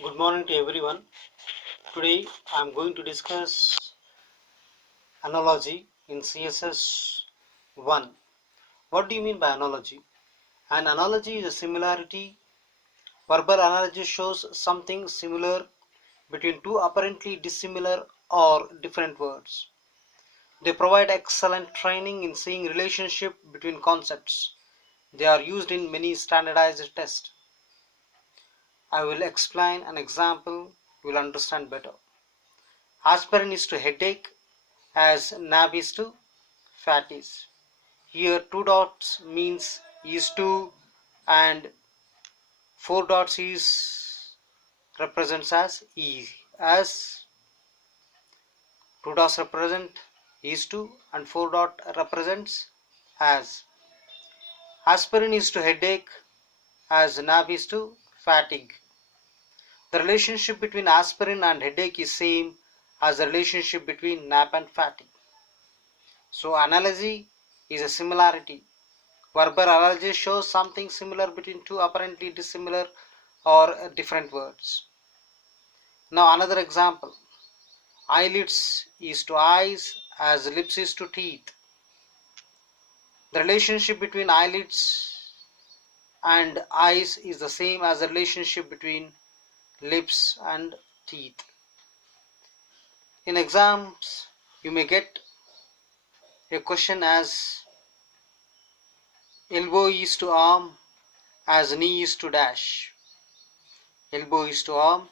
Good morning to everyone. Today I am going to discuss analogy in CSS 1. What do you mean by analogy? An analogy is a similarity. Verbal analogy shows something similar between two apparently dissimilar or different words. They provide excellent training in seeing relationship between concepts. They are used in many standardized tests. I will explain an example you will understand better. Aspirin is to headache as nab is to fat is. Here two dots means is to and four dots is represents as is. As two dots represent is to and four dot represents as. Aspirin is to headache as nab is to fatigue. The relationship between aspirin and headache is same as the relationship between nap and fatigue. So analogy is a similarity. Verbal analogy shows something similar between two apparently dissimilar or different words. Now another example. Eyelids is to eyes as lips is to teeth. The relationship between eyelids and eyes is the same as the relationship between lips and teeth. In exams, you may get a question as elbow is to arm as knee is to dash. Elbow is to arm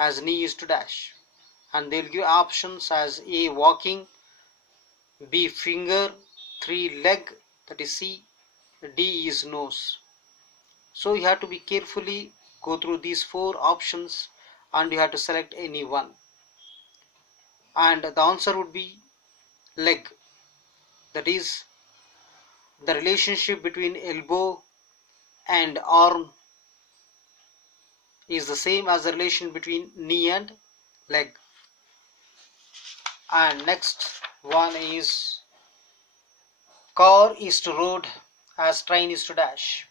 as knee is to dash. And they'll give options as A walking, B finger, 3 leg, that is C, D is nose. So you have to be carefully go through these four options and you have to select any one. And the answer would be leg. That is the relationship between elbow and arm is the same as the relation between knee and leg. And next one is car is to road as train is to dash.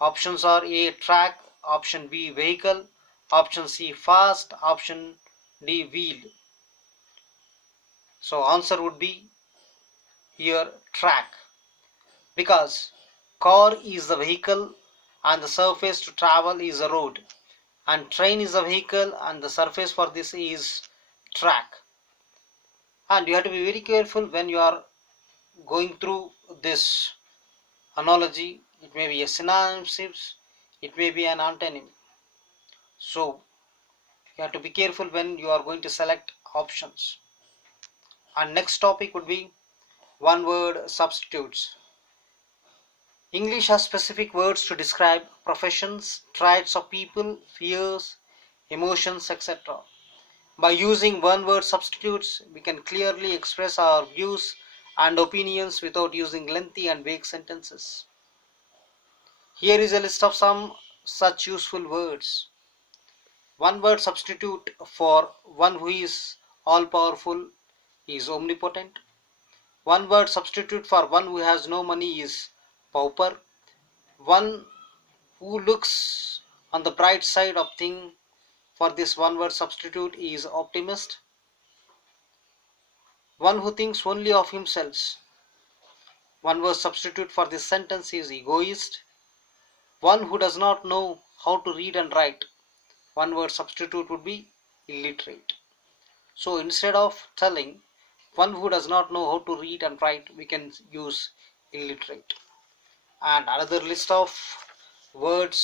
Options are A track, option B vehicle, option C fast, option D wheel. So answer would be here track, because car is the vehicle and the surface to travel is a road, and train is a vehicle and the surface for this is track. And you have to be very careful when you are going through this analogy. It may be a synonym, it may be an antonym. So you have to be careful when you are going to select options. And next topic would be one word substitutes. English has specific words to describe professions, traits of people, fears, emotions, etc. By using one word substitutes, we can clearly express our views and opinions without using lengthy and vague sentences. Here is a list of some such useful words. One word substitute for one who is all powerful is omnipotent. One word substitute for one who has no money is pauper. One who looks on the bright side of things for this one word substitute is optimist. One who thinks only of himself. One word substitute for this sentence is egoist. One who does not know how to read and write. One word substitute would be illiterate. So instead of telling one who does not know how to read and write, we can use illiterate. And another list of words